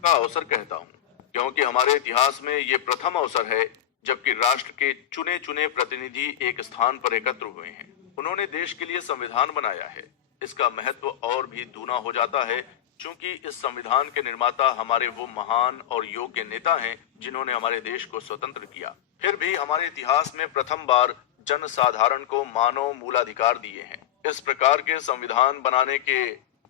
का अवसर कहता हूँ, क्योंकि हमारे इतिहास में ये प्रथम अवसर है जबकि राष्ट्र के चुने चुने प्रतिनिधि एक स्थान पर एकत्र हुए हैं। उन्होंने देश के लिए संविधान बनाया है। इसका महत्व और भी दूना हो जाता है क्योंकि इस संविधान के निर्माता हमारे वो महान और योग्य नेता हैं जिन्होंने हमारे देश को स्वतंत्र किया। फिर भी हमारे इतिहास में प्रथम बार जन साधारण को मानव मूलाधिकार दिए हैं। इस प्रकार के संविधान बनाने के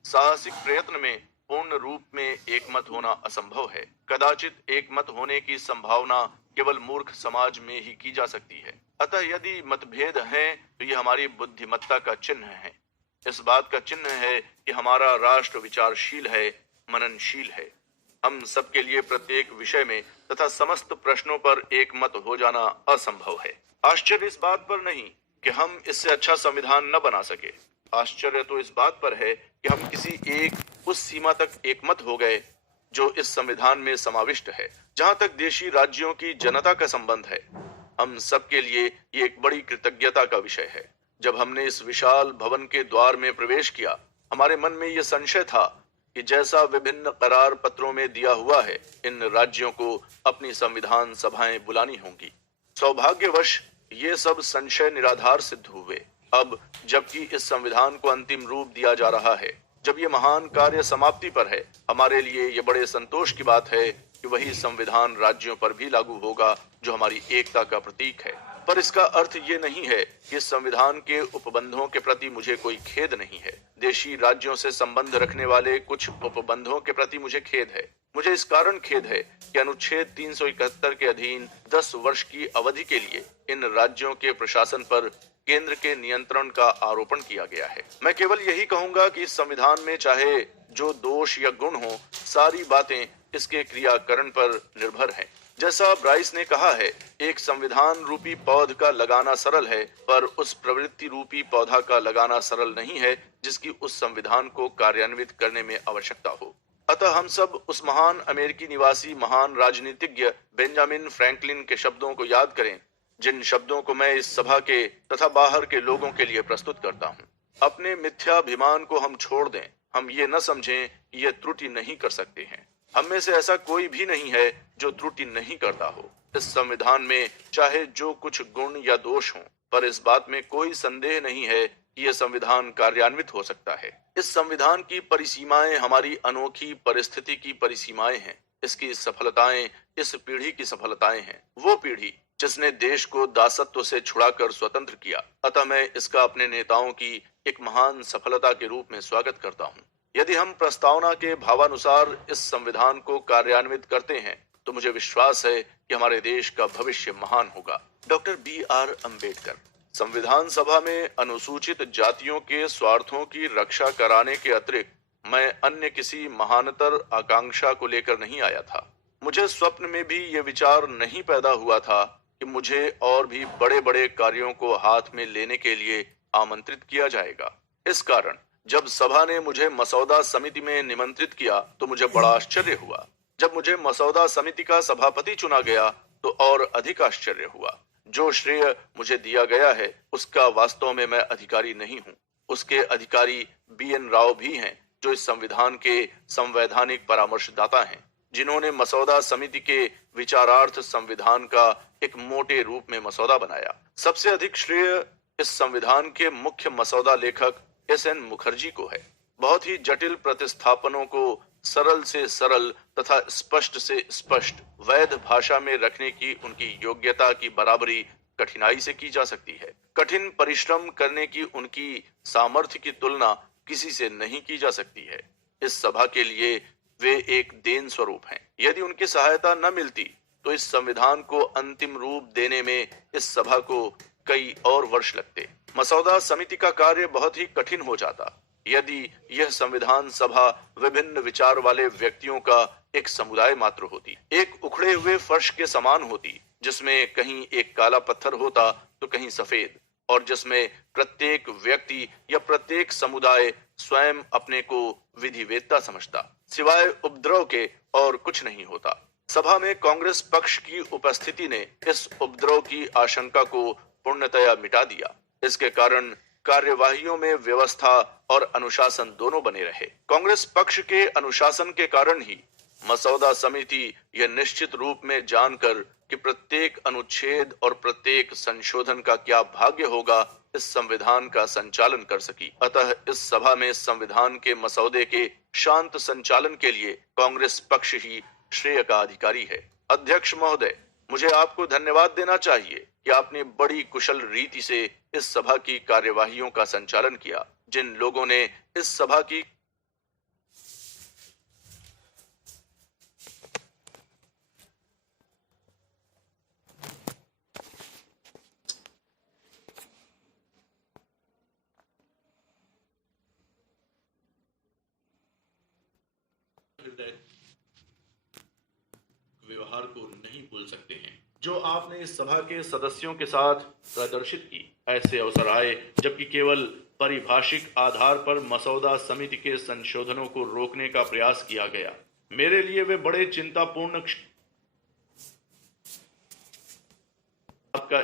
साहसिक प्रयत्न में पूर्ण रूप में एकमत होना असंभव है। कदाचित एकमत होने की संभावना केवल मूर्ख समाज में ही की जा सकती है। अतः यदि मतभेद हैं तो ये हमारी बुद्धिमत्ता का चिन्ह है। इस बात का चिन्ह है कि हमारा राष्ट्र विचारशील है, मननशील है। हम सबके लिए प्रत्येक विषय में तथा समस्त प्रश्नों पर एकमत हो जाना असंभव है। आश्चर्य इस बात पर नहीं कि हम इससे अच्छा संविधान न बना सके। आश्चर्य तो इस बात पर है कि हम किसी एक उस सीमा तक एकमत हो गए जो इस संविधान में समाविष्ट है। जहां तक देशी राज्यों की जनता का संबंध है, हम सबके लिए ये एक बड़ी कृतज्ञता का विषय है। जब हमने इस विशाल भवन के द्वार में प्रवेश किया, हमारे मन में यह संशय था कि जैसा विभिन्न करार पत्रों में दिया हुआ है, इन राज्यों को अपनी संविधान सभाएं बुलानी होंगी। सौभाग्यवश ये सब संशय निराधार सिद्ध हुए। अब जबकि इस संविधान को अंतिम रूप दिया जा रहा है, जब ये महान कार्य समाप्ति पर है, हमारे लिए ये बड़े संतोष की बात है कि वही संविधान राज्यों पर भी लागू होगा जो हमारी एकता का प्रतीक है। पर इसका अर्थ ये नहीं है कि इस संविधान के उपबंधों के प्रति मुझे कोई खेद नहीं है। देशी राज्यों से संबंध रखने वाले कुछ उपबंधों के प्रति मुझे खेद है। मुझे इस कारण खेद है कि अनुच्छेद 371 के अधीन 10 वर्ष की अवधि के लिए इन राज्यों के प्रशासन पर केंद्र के नियंत्रण का आरोपण किया गया है। मैं केवल यही कहूंगा कि इस संविधान में चाहे जो दोष या गुण हो, सारी बातें इसके क्रियाकरण पर निर्भर हैं। जैसा ब्राइस ने कहा है, एक संविधान रूपी पौध का लगाना सरल है, पर उस प्रवृत्ति रूपी पौधा का लगाना सरल नहीं है जिसकी उस संविधान को कार्यान्वित करने में आवश्यकता हो। अतः हम सब उस महान अमेरिकी निवासी महान राजनीतिज्ञ बेंजामिन फ्रैंकलिन के शब्दों को याद करें, जिन शब्दों को मैं इस सभा के तथा बाहर के लोगों के लिए प्रस्तुत करता हूँ। अपने मिथ्याभिमान को हम छोड़ दें। हम ये न समझें कि ये त्रुटि नहीं कर सकते हैं। हम में से ऐसा कोई भी नहीं है जो त्रुटि नहीं करता हो। इस संविधान में चाहे जो कुछ गुण या दोष हों, पर इस बात में कोई संदेह नहीं है कि यह संविधान कार्यान्वित हो सकता है। इस संविधान की परिसीमाएं हमारी अनोखी परिस्थिति की परिसीमाएं हैं। इसकी सफलताएं इस पीढ़ी की सफलताएं हैं, वो पीढ़ी जिसने देश को दासत्व से छुड़ाकर स्वतंत्र किया। अतः मैं इसका अपने नेताओं की एक महान सफलता के रूप में स्वागत करता हूँ। यदि हम प्रस्तावना के भावानुसार इस संविधान को कार्यान्वित करते हैं तो मुझे विश्वास है कि हमारे देश का भविष्य महान होगा। Doctor B.R. अम्बेडकर। संविधान सभा में अनुसूचित जातियों के स्वार्थों की रक्षा कराने के अतिरिक्त मैं अन्य किसी महानतर आकांक्षा को लेकर नहीं आया था। मुझे स्वप्न में भी ये विचार नहीं पैदा हुआ था कि मुझे और भी बड़े बड़े कार्यों को हाथ में लेने के लिए आमंत्रित किया जाएगा। इस कारण जब सभा ने मुझे मसौदा समिति में निमंत्रित किया तो मुझे बड़ा आश्चर्य हुआ। जब मुझे मसौदा समिति का सभापति चुना गया तो और अधिक आश्चर्य हुआ। जो श्रेय मुझे दिया गया है उसका वास्तव में मैं अधिकारी नहीं हूँ। उसके अधिकारी B.N. राव भी हैं, जो इस संविधान के संवैधानिक परामर्शदाता हैं, जिन्होंने मसौदा समिति के विचारार्थ संविधान का एक मोटे रूप में मसौदा बनाया। सबसे अधिक श्रेय इस संविधान के मुख्य मसौदा लेखक S.N. मुखर्जी को है। बहुत ही जटिल प्रतिस्थापनों को सरल से सरल तथा स्पष्ट से स्पष्ट वैध भाषा में रखने की उनकी योग्यता की बराबरी कठिनाई से की जा सकती है। कठिन परिश्रम करने की उनकी सामर्थ्य की तुलना किसी से नहीं की जा सकती है। इस सभा के लिए वे एक देन स्वरूप हैं। यदि उनकी सहायता न मिलती तो इस संविधान को अंतिम रूप देने में इस सभा को कई और वर्ष लगते। मसौदा समिति का कार्य बहुत ही कठिन हो जाता यदि यह संविधान सभा विभिन्न विचार वाले व्यक्तियों का एक समुदाय मात्र होती, एक उखड़े हुए फर्श के समान होती, जिसमें कहीं एक काला पत्थर होता तो कहीं सफेद, और जिसमें प्रत्येक व्यक्ति या प्रत्येक समुदाय स्वयं अपने को विधिवेत्ता समझता, सिवाय उपद्रव के और कुछ नहीं होता। सभा में कांग्रेस पक्ष की उपस्थिति ने इस उपद्रव की आशंका को पूर्णतया मिटा दिया। इसके कारण कार्यवाहियों में व्यवस्था और अनुशासन दोनों बने रहे। कांग्रेस पक्ष के अनुशासन के कारण ही मसौदा समिति यह निश्चित रूप में जानकर कि प्रत्येक अनुच्छेद और प्रत्येक संशोधन का क्या भाग्य होगा, इस संविधान का संचालन कर सकी। अतः इस सभा में संविधान के मसौदे के शांत संचालन के लिए कांग्रेस पक्ष ही श्रेय का अधिकारी है। अध्यक्ष महोदय, मुझे आपको धन्यवाद देना चाहिए कि आपने बड़ी कुशल रीति से इस सभा की कार्यवाहियों का संचालन किया। जिन लोगों ने इस सभा की व्यवहार को नहीं भूल सकते हैं जो आपने इस सभा के सदस्यों के साथ प्रदर्शित की। ऐसे अवसर आए जबकि केवल पारिभाषिक आधार पर मसौदा समिति के संशोधनों को रोकने का प्रयास किया गया। मेरे लिए वे बड़े चिंतापूर्ण आपका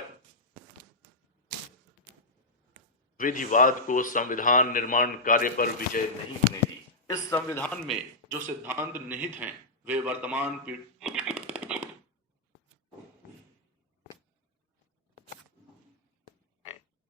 विधिवाद को संविधान निर्माण कार्य पर विजय नहीं होने दी। इस संविधान में जो सिद्धांत निहित हैं वे वर्तमान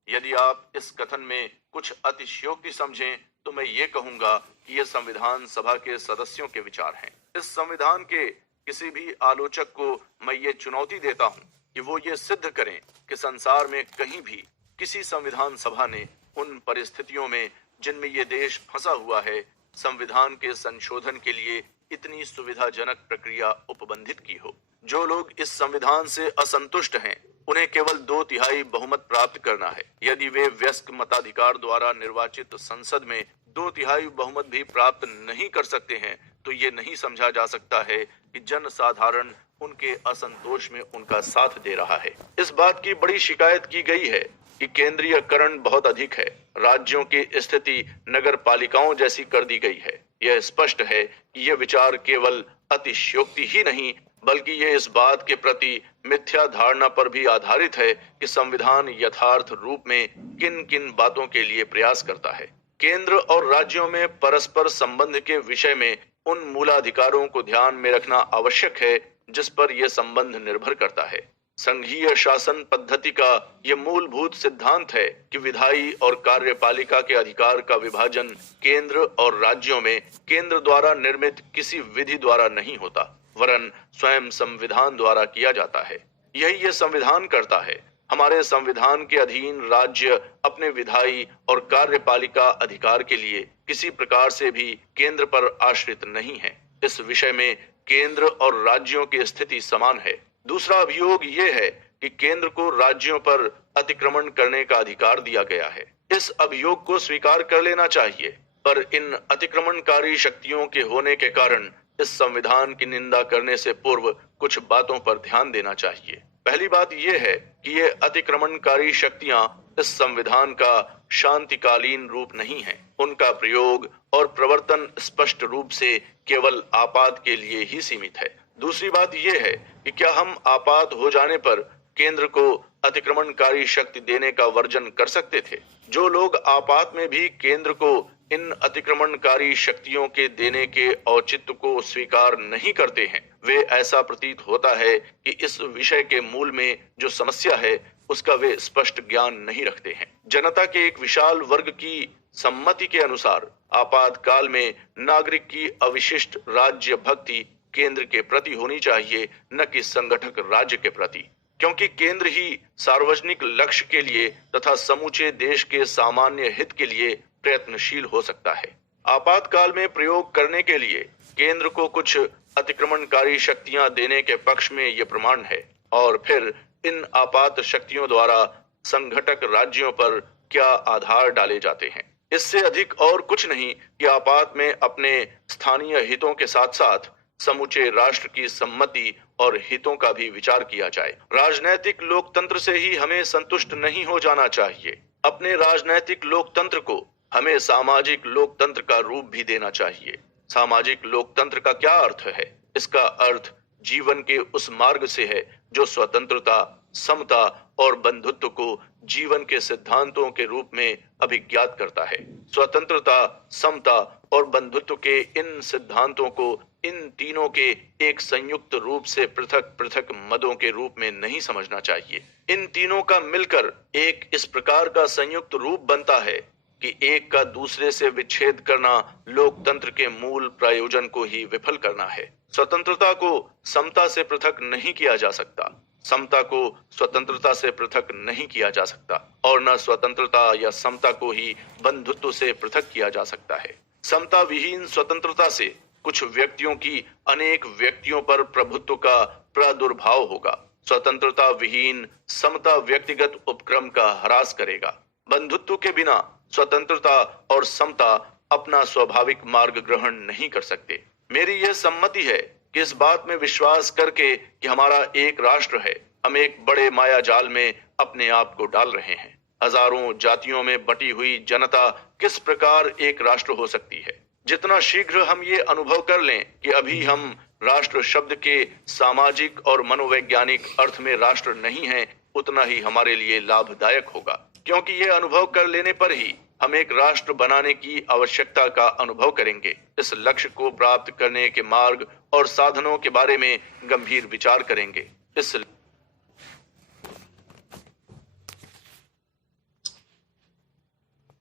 यदि आप इस कथन में कुछ अतिशयोक्ति समझें तो मैं ये कहूंगा कि ये संविधान सभा के सदस्यों के विचार हैं। इस संविधान के किसी भी आलोचक को मैं ये चुनौती देता हूं कि वो ये सिद्ध करें कि संसार में कहीं भी किसी संविधान सभा ने उन परिस्थितियों में जिनमें ये देश फंसा हुआ है, संविधान के संशोधन के लिए इतनी सुविधाजनक प्रक्रिया उपबंधित की हो। जो लोग इस संविधान से असंतुष्ट हैं, उन्हें केवल 2/3 बहुमत प्राप्त करना है। यदि वे वयस्क मताधिकार द्वारा निर्वाचित संसद में 2/3 बहुमत भी प्राप्त नहीं कर सकते हैं, तो ये नहीं समझा जा सकता है कि जन साधारण उनके असंतोष में उनका साथ दे रहा है। इस बात की बड़ी शिकायत की गई है कि केंद्रीयकरण बहुत अधिक है। राज्यों की स्थिति नगर पालिकाओं जैसी कर दी गई है। यह स्पष्ट है कि यह विचार केवल अतिशयोक्ति ही नहीं बल्कि ये इस बात के प्रति मिथ्या धारणा पर भी आधारित है कि संविधान यथार्थ रूप में किन किन बातों के लिए प्रयास करता है। केंद्र और राज्यों में परस्पर संबंध के विषय में उन मूलाधिकारों को ध्यान में रखना आवश्यक है जिस पर यह संबंध निर्भर करता है। संघीय शासन पद्धति का यह मूलभूत सिद्धांत है कि विधायी और कार्यपालिका के अधिकार का विभाजन केंद्र और राज्यों में केंद्र द्वारा निर्मित किसी विधि द्वारा नहीं होता, वरन स्वयं संविधान द्वारा किया जाता है। यही ये संविधान करता है। हमारे संविधान के अधीन राज्य अपने विधायी और कार्यपालिका अधिकार के लिए किसी प्रकार से भी केंद्र पर आश्रित नहीं है। इस विषय में केंद्र और राज्यों की स्थिति समान है। दूसरा अभियोग ये है कि केंद्र को राज्यों पर अतिक्रमण करने का अधिकार दिया गया है। इस अभियोग को स्वीकार कर लेना चाहिए, पर इन अतिक्रमणकारी शक्तियों के होने के कारण इस संविधान की निंदा करने से पूर्व कुछ बातों पर ध्यान देना चाहिए। पहली बात यह है कि ये अतिक्रमणकारी शक्तियां इस संविधान का शांतिकालीन रूप नहीं है। उनका प्रयोग और प्रवर्तन स्पष्ट रूप से केवल आपात के लिए ही सीमित है। दूसरी बात यह है कि क्या हम आपात हो जाने पर केंद्र को अतिक्रमणकारी शक्ति देने का वर्जन कर सकते थे? जो लोग आपात में भी केंद्र को इन अतिक्रमणकारी शक्तियों के देने के औचित्य को स्वीकार नहीं करते हैं, वे ऐसा प्रतीत होता है कि इस विषय के मूल में जो समस्या है उसका वे स्पष्ट ज्ञान नहीं रखते हैं। जनता के एक विशाल वर्ग की सम्मति के अनुसार आपातकाल में नागरिक की अविशिष्ट राज्य भक्ति केंद्र के प्रति होनी चाहिए, न कि संगठक राज्य के प्रति, क्योंकि केंद्र ही सार्वजनिक लक्ष्य के लिए तथा समूचे देश के सामान्य हित के लिए प्रयत्नशील हो सकता है। आपातकाल में प्रयोग करने के लिए केंद्र को कुछ अतिक्रमणकारी शक्तियां देने के पक्ष में यह प्रमाण है, और फिर इन आपात शक्तियों द्वारा संघटक राज्यों पर क्या आधार डाले जाते हैं। इससे अधिक और कुछ नहीं कि आपात में अपने स्थानीय हितों के साथ साथ समूचे राष्ट्र की सम्मति और हितों का भी विचार किया जाए। राजनैतिक लोकतंत्र से ही हमें संतुष्ट नहीं हो जाना चाहिए। अपने राजनैतिक लोकतंत्र को हमें सामाजिक लोकतंत्र का रूप भी देना चाहिए। सामाजिक लोकतंत्र का क्या अर्थ है? इसका अर्थ जीवन के उस मार्ग से है जो स्वतंत्रता, समता और बंधुत्व को जीवन के सिद्धांतों के रूप में अभिज्ञात करता है। स्वतंत्रता, समता और बंधुत्व के इन सिद्धांतों को इन तीनों के एक संयुक्त रूप से पृथक पृथक मदों के रूप में नहीं समझना चाहिए। इन तीनों का मिलकर एक इस प्रकार का संयुक्त रूप बनता है कि एक का दूसरे से विच्छेद करना लोकतंत्र के मूल प्रयोजन को ही विफल करना है। स्वतंत्रता को समता से पृथक नहीं किया जा सकता, समता को स्वतंत्रता से पृथक नहीं किया जा सकता और न स्वतंत्रता या समता को ही बंधुत्व से पृथक किया जा सकता है। समता विहीन स्वतंत्रता से कुछ व्यक्तियों की अनेक व्यक्तियों पर प्रभुत्व का प्रादुर्भाव होगा। स्वतंत्रता विहीन समता व्यक्तिगत उपक्रम का ह्रास करेगा। बंधुत्व के बिना स्वतंत्रता और समता अपना स्वाभाविक मार्ग ग्रहण नहीं कर सकते। मेरी यह सम्मति है कि इस बात में विश्वास करके कि हमारा एक राष्ट्र है, हम एक बड़े माया जाल में अपने आप को डाल रहे हैं। हजारों जातियों में बटी हुई जनता किस प्रकार एक राष्ट्र हो सकती है? जितना शीघ्र हम ये अनुभव कर लें कि अभी हम राष्ट्र शब्द के सामाजिक और मनोवैज्ञानिक अर्थ में राष्ट्र नहीं हैं, उतना ही हमारे लिए लाभदायक होगा, क्योंकि ये अनुभव कर लेने पर ही हम एक राष्ट्र बनाने की आवश्यकता का अनुभव करेंगे। इस लक्ष्य को प्राप्त करने के मार्ग और साधनों के बारे में गंभीर विचार करेंगे। इस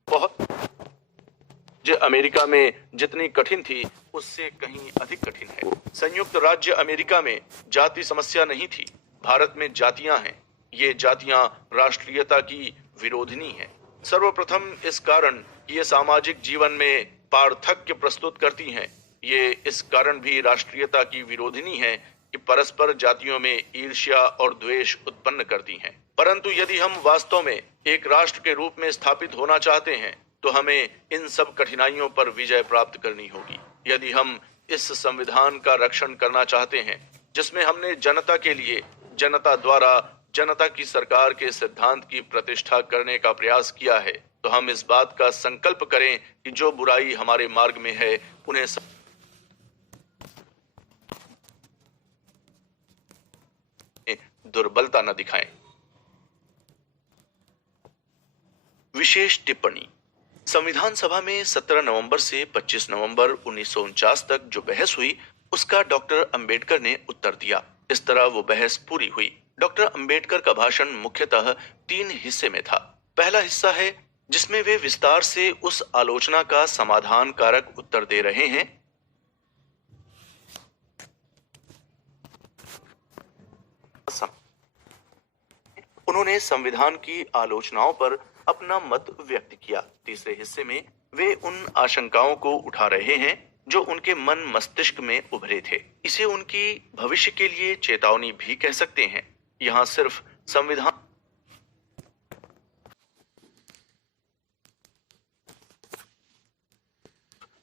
बहुत जो अमेरिका में जितनी कठिन थी उससे कहीं अधिक कठिन है। संयुक्त राज्य अमेरिका में जाति समस्या नहीं थी, भारत में जातियां हैं। ये जातियां राष्ट्रीयता की विरोधिनी हैं। सर्वप्रथम इस कारण ये सामाजिक जीवन में पार्थक्य प्रस्तुत करती हैं। ये इस कारण भी राष्ट्रीयता की विरोधिनी है कि परस्पर जातियों में ईर्ष्या और द्वेष उत्पन्न करती हैं। परंतु यदि हम वास्तव में एक राष्ट्र के रूप में स्थापित होना चाहते हैं तो हमें इन सब कठिनाइयों पर विजय प्राप्त करनी होगी। यदि हम इस संविधान का रक्षण करना चाहते हैं जिसमें हमने जनता के लिए, जनता द्वारा, जनता की सरकार के सिद्धांत की प्रतिष्ठा करने का प्रयास किया है, तो हम इस बात का संकल्प करें कि जो बुराई हमारे मार्ग में है उन्हें दुर्बलता न दिखाएं। विशेष टिप्पणी। संविधान सभा में 17 नवंबर से 25 नवंबर 1949 तक जो बहस हुई उसका डॉक्टर अंबेडकर ने उत्तर दिया। इस तरह वो बहस पूरी हुई। डॉक्टर अंबेडकर का भाषण मुख्यतः 3 हिस्से में था। पहला हिस्सा है जिसमें वे विस्तार से उस आलोचना का समाधान कारक उत्तर दे रहे हैं उन्होंने संविधान की आलोचनाओं पर अपना मत व्यक्त किया। तीसरे हिस्से में वे उन आशंकाओं को उठा रहे हैं जो उनके मन मस्तिष्क में उभरे थे। इसे उनकी भविष्य के लिए चेतावनी भी कह सकते हैं। यहाँ सिर्फ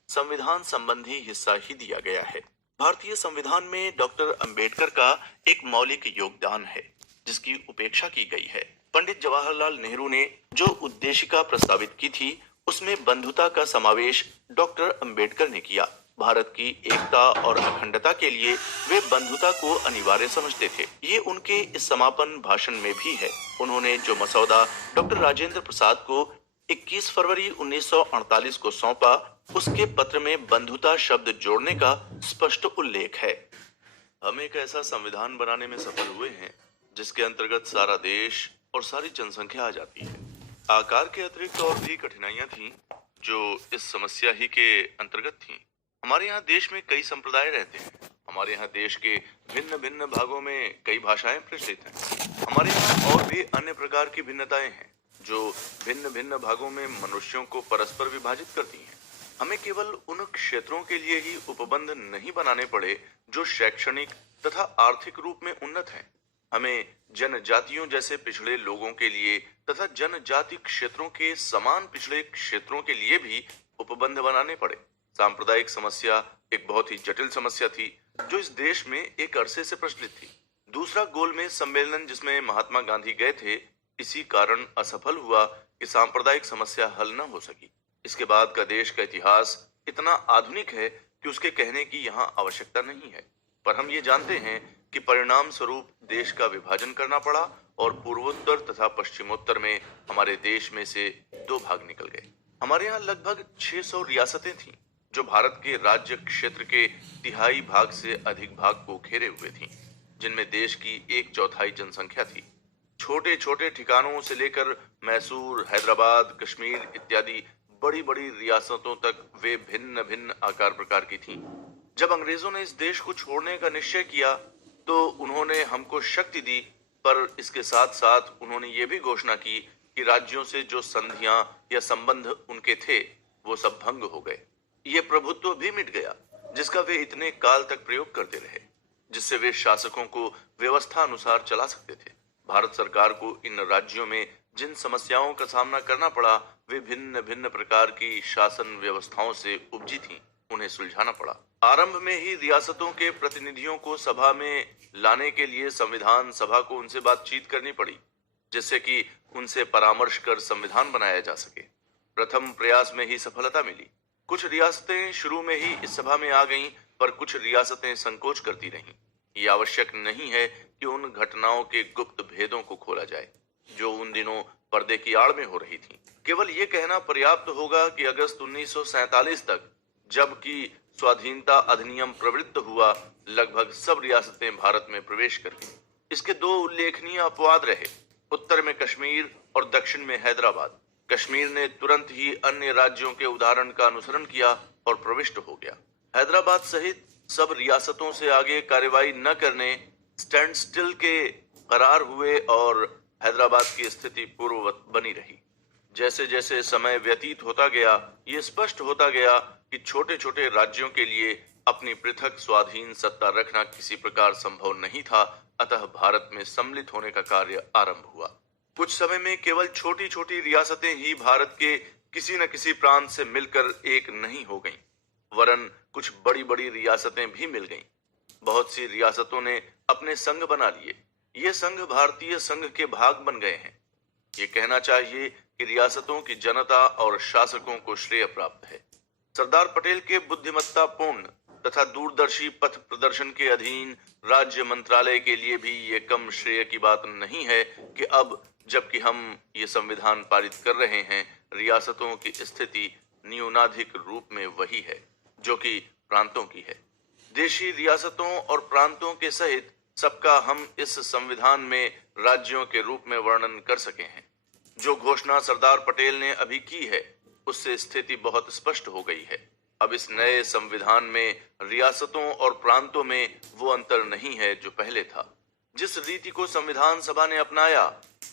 संविधान संबंधी हिस्सा ही दिया गया है। भारतीय संविधान में डॉक्टर अंबेडकर का एक मौलिक योगदान है जिसकी उपेक्षा की गई है। पंडित जवाहरलाल नेहरू ने जो उद्देशिका प्रस्तावित की थी उसमें बंधुता का समावेश डॉक्टर अंबेडकर ने किया। भारत की एकता और अखंडता के लिए वे बंधुता को अनिवार्य समझते थे। ये उनके इस समापन भाषण में भी है। उन्होंने जो मसौदा डॉक्टर राजेंद्र प्रसाद को 21 फरवरी 1948 को सौंपा उसके पत्र में बंधुता शब्द जोड़ने का स्पष्ट उल्लेख है। हम एक ऐसा संविधान बनाने में सफल हुए हैं जिसके अंतर्गत सारा देश और सारी जनसंख्या आ जाती है। आकार के अतिरिक्त और भी कठिनाइयां थीं जो इस समस्या ही के अंतर्गत थीं। हमारे यहाँ देश में कई संप्रदाय रहते हैं। हमारे यहाँ देश के भिन्न भिन्न भागों में कई भाषाएं प्रचलित हैं। हमारे यहाँ और भी अन्य प्रकार की भिन्नताएं हैं जो भिन्न भिन्न भागों में मनुष्यों को परस्पर विभाजित करती हैं। हमें केवल उन क्षेत्रों के लिए ही उपबंध नहीं बनाने पड़े जो शैक्षणिक तथा आर्थिक रूप में उन्नत हैं। हमें जनजातियों जैसे पिछड़े लोगों के लिए तथा जनजाति क्षेत्रों के समान पिछड़े क्षेत्रों के लिए भी उपबंध बनाने पड़े। सांप्रदायिक समस्या एक बहुत ही जटिल समस्या थी जो इस देश में एक अरसे से प्रचलित थी। दूसरा गोलमेज सम्मेलन जिसमें महात्मा गांधी गए थे, इसी कारण असफल हुआ कि सांप्रदायिक समस्या हल न हो सकी। इसके बाद का देश का इतिहास इतना आधुनिक है कि उसके कहने की यहाँ आवश्यकता नहीं है, पर हम ये जानते हैं कि परिणाम स्वरूप देश का विभाजन करना पड़ा और पूर्वोत्तर तथा पश्चिमोत्तर में हमारे देश में से दो भाग निकल गए। हमारे यहाँ लगभग 600 रियासतें थीं, जो भारत के राज्य क्षेत्र के तिहाई भाग से अधिक भाग को घेरे हुए थीं, जिनमें देश की 1/4 जनसंख्या थी। छोटे छोटे ठिकानों से लेकर मैसूर, हैदराबाद, कश्मीर इत्यादि बड़ी बड़ी रियासतों तक वे भिन्न भिन्न आकार प्रकार की थीं। जब अंग्रेजों ने इस देश को छोड़ने का निश्चय किया तो उन्होंने हमको शक्ति दी, पर इसके साथ साथ उन्होंने ये भी घोषणा की कि राज्यों से जो संधियां या संबंध उनके थे वो सब भंग हो गए। ये प्रभुत्व भी मिट गया जिसका वे इतने काल तक प्रयोग करते रहे, जिससे वे शासकों को व्यवस्था अनुसार चला सकते थे। भारत सरकार को इन राज्यों में जिन समस्याओं का सामना करना पड़ा वे भिन्न भिन्न प्रकार की शासन व्यवस्थाओं से उपजी थीं, उन्हें सुलझाना पड़ा। आरंभ में ही रियासतों के प्रतिनिधियों को सभा में लाने के लिए संविधान सभा को उनसे बातचीत करनी पड़ी, जिससे कि उनसे परामर्श कर संविधान बनाया जा सके। प्रथम प्रयास में ही सफलता मिली। कुछ रियासतें शुरू में ही इस सभा में आ गईं, पर कुछ रियासतें संकोच करती रहीं। ये आवश्यक नहीं है कि उन घटनाओं के गुप्त भेदों को खोला जाए जो उन दिनों पर्दे की आड़ में हो रही थीं। केवल ये कहना पर्याप्त होगा कि अगस्त 1947 तक, जबकि स्वाधीनता अधिनियम प्रवृत्त हुआ, लगभग सब रियासतें भारत में प्रवेश कर गईं। इसके दो उल्लेखनीय अपवाद रहे, उत्तर में कश्मीर और दक्षिण में हैदराबाद। कश्मीर ने तुरंत ही अन्य राज्यों के उदाहरण का अनुसरण किया और प्रविष्ट हो गया। हैदराबाद सहित सब रियासतों से आगे कार्रवाई न करने, स्टैंड स्टिल के करार हुए और हैदराबाद की स्थिति पूर्ववत बनी रही। जैसे जैसे समय व्यतीत होता गया, ये स्पष्ट होता गया कि छोटे छोटे राज्यों के लिए अपनी पृथक स्वाधीन सत्ता रखना किसी प्रकार संभव नहीं था। अतः भारत में सम्मिलित होने का कार्य आरंभ हुआ। कुछ समय में केवल छोटी छोटी रियासतें ही भारत के किसी न किसी प्रांत से मिलकर एक नहीं हो गईं, वरन कुछ बड़ी बड़ी रियासतें भी मिल गईं। बहुत सी रियासतों ने अपने संघ बना लिए। ये संघ भारतीय संघ के भाग बन गए हैं। ये कहना चाहिए कि रियासतों की जनता और शासकों को श्रेय प्राप्त है। सरदार पटेल के बुद्धिमत्तापूर्ण तथा दूरदर्शी पथ प्रदर्शन के अधीन राज्य मंत्रालय के लिए भी ये कम श्रेय की बात नहीं है कि अब जबकि हम ये संविधान पारित कर रहे हैं, रियासतों की स्थिति न्यूनाधिक रूप में वही है जो कि प्रांतों की है। देशी रियासतों और प्रांतों के सहित सबका हम इस संविधान में राज्यों के रूप में वर्णन कर सके हैं। जो घोषणा सरदार पटेल ने अभी की है उससे स्थिति बहुत स्पष्ट हो गई है। अब इस नए संविधान में रियासतों और प्रांतों में वो अंतर नहीं है जो पहले था। जिस रीति को संविधान सभा ने अपनाया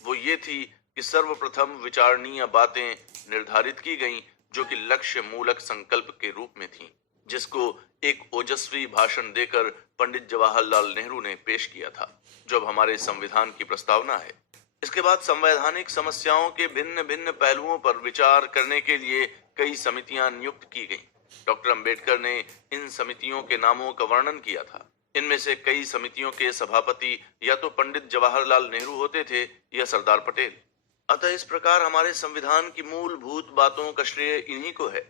वो ये थी कि सर्वप्रथम विचारणीय बातें निर्धारित की गईं जो कि लक्ष्य मूलक संकल्प के रूप में थीं, जिसको एक ओजस्वी भाषण देकर पंडित जवाहरलाल नेहरू ने पेश किया था, जो अब हमारे संविधान की प्रस्तावना है। इसके बाद संवैधानिक समस्याओं के भिन्न भिन्न पहलुओं पर विचार करने के लिए कई समितियां नियुक्त की गईं। डॉक्टर अंबेडकर ने इन समितियों के नामों का वर्णन किया था। इनमें से कई समितियों के सभापति या तो पंडित जवाहरलाल नेहरू होते थे या सरदार पटेल। अतः इस प्रकार हमारे संविधान की मूलभूत बातों का श्रेय इन्हीं को है।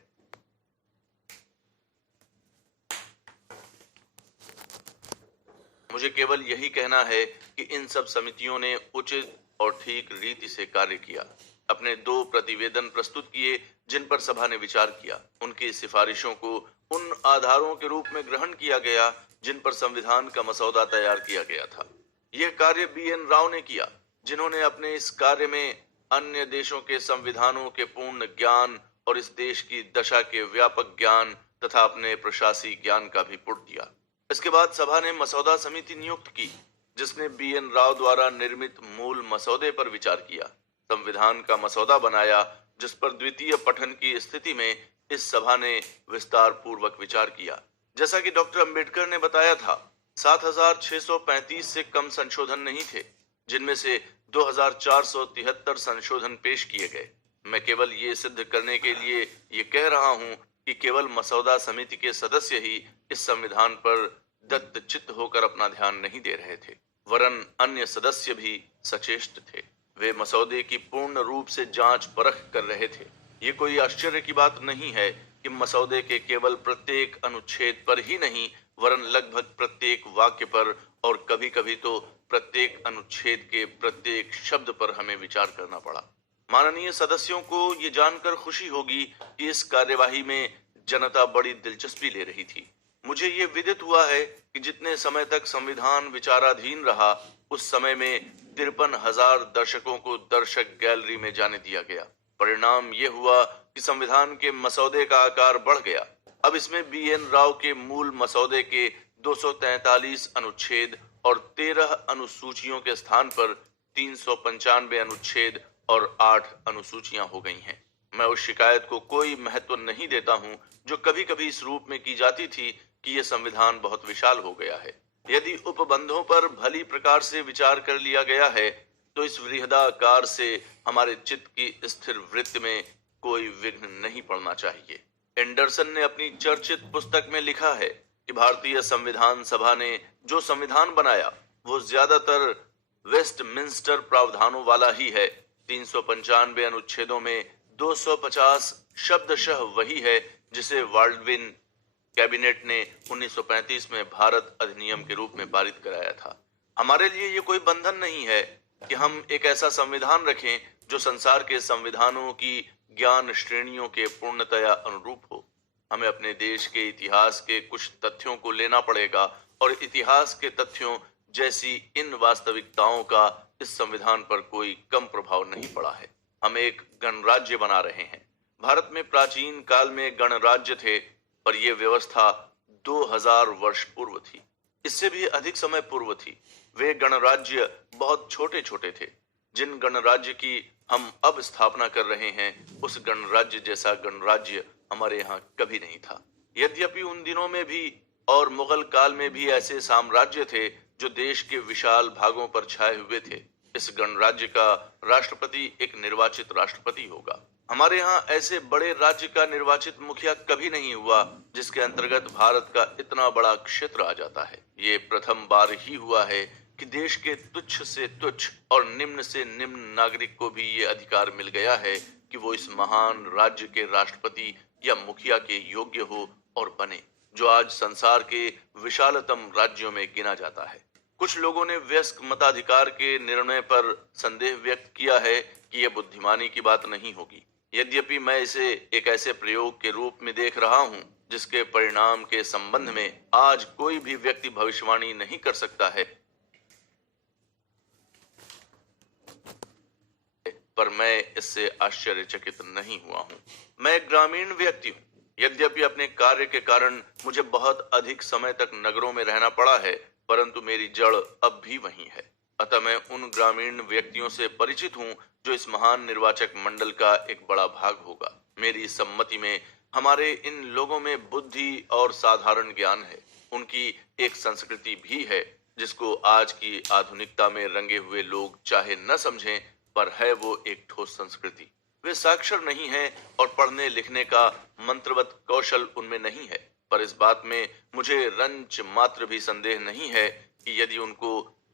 मुझे केवल यही कहना है कि इन सब समितियों ने उचित और ठीक रीति से कार्य किया। अपने 2 प्रतिवेदन प्रस्तुत किए जिन पर सभा ने विचार किया। उनकी सिफारिशों को उन आधारों के रूप में ग्रहण किया गया जिन पर संविधान का मसौदा तैयार किया गया था। यह कार्य BN राव ने किया, जिन्होंने अपने इस कार्य में अन्य देशों के संविधानों के पूर्ण ज्ञान और इस देश की दशा के व्यापक ज्ञान तथा अपने प्रशासनिक ज्ञान का भी पुट दिया। इसके बाद सभा ने मसौदा समिति नियुक्त की, जिसने BN राव द्वारा निर्मित मूल मसौदे पर विचार किया, संविधान का मसौदा बनाया, जिस पर द्वितीय पठन की स्थिति में इस सभा ने विस्तार पूर्वक विचार किया। जैसा कि डॉक्टर अंबेडकर ने बताया था, 7635 से कम संशोधन नहीं थे, जिनमें से 2473 संशोधन पेश किए गए। मैं केवल ये सिद्ध करने के लिए ये कह रहा हूं कि केवल मसौदा समिति के सदस्य ही इस संविधान पर दत्तचित्त होकर अपना ध्यान नहीं दे रहे थे, वरन अन्य सदस्य भी सचेष्ट थे। वे मसौदे की पूर्ण रूप से जांच परख कर रहे थे। ये कोई आश्चर्य की बात नहीं है कि मसौदे के केवल प्रत्येक अनुच्छेद पर ही नहीं, वरन लगभग प्रत्येक वाक्य पर और कभी कभी तो प्रत्येक अनुच्छेद के प्रत्येक शब्द पर हमें विचार करना पड़ा। माननीय सदस्यों को ये जानकर खुशी होगी कि इस कार्यवाही में जनता बड़ी दिलचस्पी ले रही थी। मुझे ये विदित हुआ है कि जितने समय तक संविधान विचाराधीन रहा, उस समय में 53,000 दर्शकों को दर्शक गैलरी में जाने दिया गया। परिणाम ये हुआ कि संविधान के मसौदे का आकार बढ़ गया। अब इसमें BN राव के मूल मसौदे के 243 अनुच्छेद और 13 अनुसूचियों के स्थान पर 395 अनुच्छेद और 8 अनुसूचियां हो गई हैं। मैं उस शिकायत को कोई महत्व नहीं देता हूं जो कभी कभी इस रूप में की जाती थी कि यह संविधान बहुत विशाल हो गया है। यदि उपबंधों पर भली प्रकार से विचार कर लिया गया है तो इस वृहदाकार से हमारे चित्त की स्थिर वृत्ति में कोई विघ्न नहीं पड़ना चाहिए। एंडरसन ने अपनी चर्चित पुस्तक में लिखा है कि भारतीय संविधान सभा ने जो संविधान बनाया वो ज्यादातर वेस्टमिंस्टर प्रावधानों वाला ही है। 395 अनुच्छेदों में 250 शब्दशः वही है जिसे बाल्डविन कैबिनेट ने 1935 में भारत अधिनियम के रूप में पारित कराया था। हमारे लिए ये कोई बंधन नहीं है कि हम एक ऐसा संविधान रखें जो संसार के संविधानों की ज्ञान श्रेणियों के पूर्णतया अनुरूप हो। हमें अपने देश के इतिहास के कुछ तथ्यों को लेना पड़ेगा और इतिहास के तथ्यों जैसी इन वास्तविकताओं का इस संविधान पर कोई कम प्रभाव नहीं पड़ा है। हम एक गणराज्य बना रहे हैं। भारत में प्राचीन काल में गणराज्य थे, पर यह व्यवस्था 2000 वर्ष पूर्व थी। इससे भी अधिक समय पूर्व थी। वे गणराज्य बहुत छोटे छोटे थे। जिन गणराज्य की हम अब स्थापना कर रहे हैं, उस गणराज्य जैसा गणराज्य हमारे यहाँ कभी नहीं था। यद्यपि उन दिनों में भी और मुगल काल में भी ऐसे साम्राज्य थे जो देश के विशाल भागों पर छाए हुए थे। इस गणराज्य का राष्ट्रपति एक निर्वाचित राष्ट्रपति होगा। हमारे यहाँ ऐसे बड़े राज्य का निर्वाचित मुखिया कभी नहीं हुआ जिसके अंतर्गत भारत का इतना बड़ा क्षेत्र आ जाता है। ये प्रथम बार ही हुआ है कि देश के तुच्छ से तुच्छ और निम्न से निम्न नागरिक को भी ये अधिकार मिल गया है कि वो इस महान राज्य के राष्ट्रपति या मुखिया के योग्य हो और बने, जो आज संसार के विशालतम राज्यों में गिना जाता है। कुछ लोगों ने वयस्क मताधिकार के निर्णय पर संदेह व्यक्त किया है कि यह बुद्धिमानी की बात नहीं होगी। यद्यपि मैं इसे एक ऐसे प्रयोग के रूप में देख रहा हूं जिसके परिणाम के संबंध में आज कोई भी व्यक्ति भविष्यवाणी नहीं कर सकता है, पर मैं इससे आश्चर्यचकित नहीं हुआ हूं। मैं एक ग्रामीण व्यक्ति हूं। यद्यपि अपने कार्य के कारण मुझे बहुत अधिक समय तक नगरों में रहना पड़ा है, परंतु मेरी जड़ अब भी वही है। अतः मैं उन ग्रामीण व्यक्तियों से परिचित हूं जो इस महान निर्वाचक मंडल का एक बड़ा भाग होगा। मेरी सम्मति में हमारे इन लोगों में बुद्धि और साधारण ज्ञान है। उनकी एक संस्कृति भी है जिसको आज की आधुनिकता में रंगे हुए लोग चाहे न समझें, पर है वो एक ठोस संस्कृति। वे साक्षर नहीं हैं और पढ़ने लिखने का मंत्रवत कौशल उनमें नहीं है, पर इस बात में मुझे रंच मात्र भी संदेह नहीं है कि यदि उनको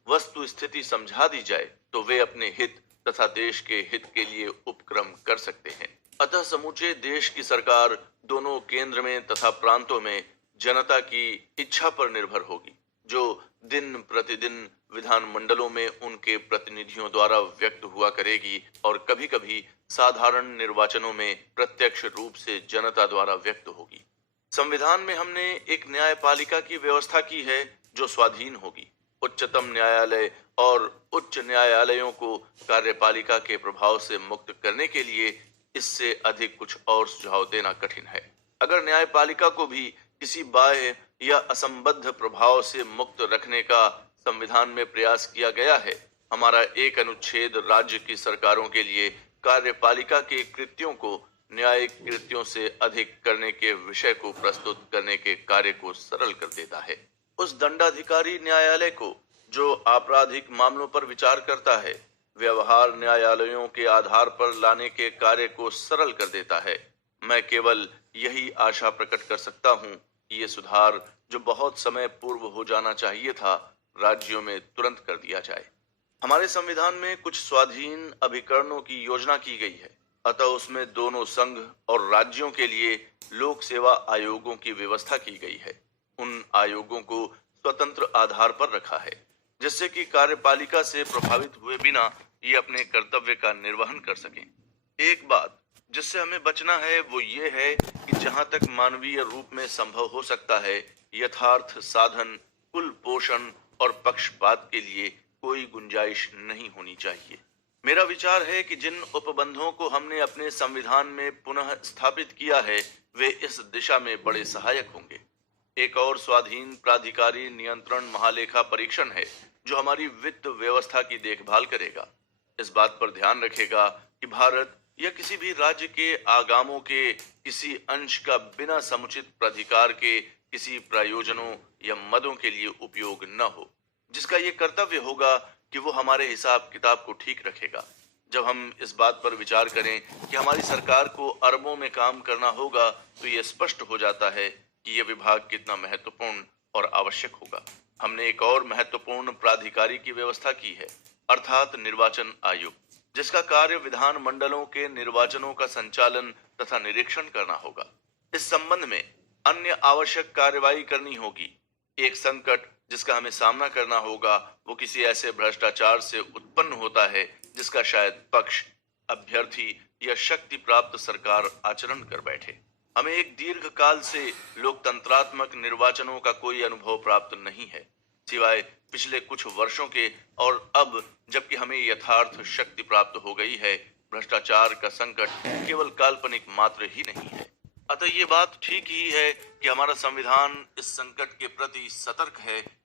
वस्तु स्थिति समझा दी जाए तो वे अपने हित तथा देश के हित के लिए उपक्रम कर सकते हैं। अतः समूचे देश की सरकार दोनों केंद्र में तथा प्रांतों में जनता की इच्छा पर निर्भर होगी, जो दिन प्रतिदिन विधानमंडलों में उनके प्रतिनिधियों द्वारा व्यक्त हुआ करेगी और कभी-कभी साधारण निर्वाचनों में प्रत्यक्ष रूप से जनता द्वारा व्यक्त होगी। संविधान में हमने एक न्यायपालिका की व्यवस्था की है जो स्वाधीन होगी। उच्चतम न्यायालय और उच्च न्यायालयों को कार्यपालिका के प्रभाव से मुक्त करने के लिए इससे अधिक कुछ और सुझाव देना कठिन है। अगर न्यायपालिका को भी किसी बाह्य या असंबद्ध प्रभाव से मुक्त रखने का संविधान में प्रयास किया गया है, हमारा एक अनुच्छेद राज्य की सरकारों के लिए कार्यपालिका के कृत्यों को न्यायिक कृत्यों से अधिक करने के विषय को प्रस्तुत करने के कार्य को सरल कर देता है। उस दंडाधिकारी न्यायालय को जो आपराधिक मामलों पर विचार करता है, व्यवहार न्यायालयों के आधार पर लाने के कार्य को सरल कर देता है। मैं केवल यही आशा प्रकट कर सकता हूँ कि ये सुधार जो बहुत समय पूर्व हो जाना चाहिए था, राज्यों में तुरंत कर दिया जाए। हमारे संविधान में कुछ स्वाधीन अभिकरणों की योजना की गई है, अतः उसमें दोनों संघ और राज्यों के लिए लोक सेवा आयोगों की व्यवस्था की गई है। उन आयोगों को स्वतंत्र आधार पर रखा है। जिससे कि कार्यपालिका से प्रभावित हुए बिना ये अपने कर्तव्य का निर्वहन कर सकें। एक बात जिससे हमें बचना है वो ये है कि जहां तक मानवीय रूप में संभव हो सकता है, यथार्थ साधन, कुल पोषण और पक्षपात के लिए कोई गुंजाइश नहीं होनी चाहिए। मेरा विचार है कि जिन उपबंधों को हमने अपने संविधान में पुनः स्थापित किया है, वे इस दिशा में बड़े सहायक होंगे। एक और स्वाधीन प्राधिकारी नियंत्रण महालेखा परीक्षण है, जो हमारी वित्त व्यवस्था की देखभाल करेगा। इस बात पर ध्यान रखेगा कि भारत या किसी भी राज्य के आगामों के किसी अंश का बिना समुचित प्राधिकार के किसी प्रयोजनों या मदों के लिए उपयोग न हो, जिसका ये कर्तव्य होगा कि वो हमारे हिसाब किताब को ठीक रखेगा। जब हम इस बात पर विचार करें कि हमारी सरकार को अरबों में काम करना होगा, तो ये स्पष्ट हो जाता है कि यह विभाग कितना महत्वपूर्ण और आवश्यक होगा। हमने एक और महत्वपूर्ण प्राधिकारी की व्यवस्था की है, अर्थात निर्वाचन आयोग, जिसका कार्य विधान मंडलों के निर्वाचनों का संचालन तथा निरीक्षण करना होगा। इस संबंध में अन्य आवश्यक कार्यवाही करनी होगी। एक संकट जिसका हमें सामना करना होगा वो किसी ऐसे भ्रष्टाचार से उत्पन्न होता है जिसका शायद पक्ष, अभ्यर्थी या शक्ति प्राप्त सरकार आचरण कर बैठे। हमें एक दीर्घ काल से लोकतंत्रात्मक निर्वाचनों का कोई अनुभव प्राप्त नहीं है, सिवाय पिछले कुछ वर्षों के, और अब जबकि हमें यथार्थ शक्ति प्राप्त हो गई है, भ्रष्टाचार का संकट केवल काल्पनिक मात्र ही नहीं है। अतः ये बात ठीक ही है कि हमारा संविधान इस संकट के प्रति सतर्क है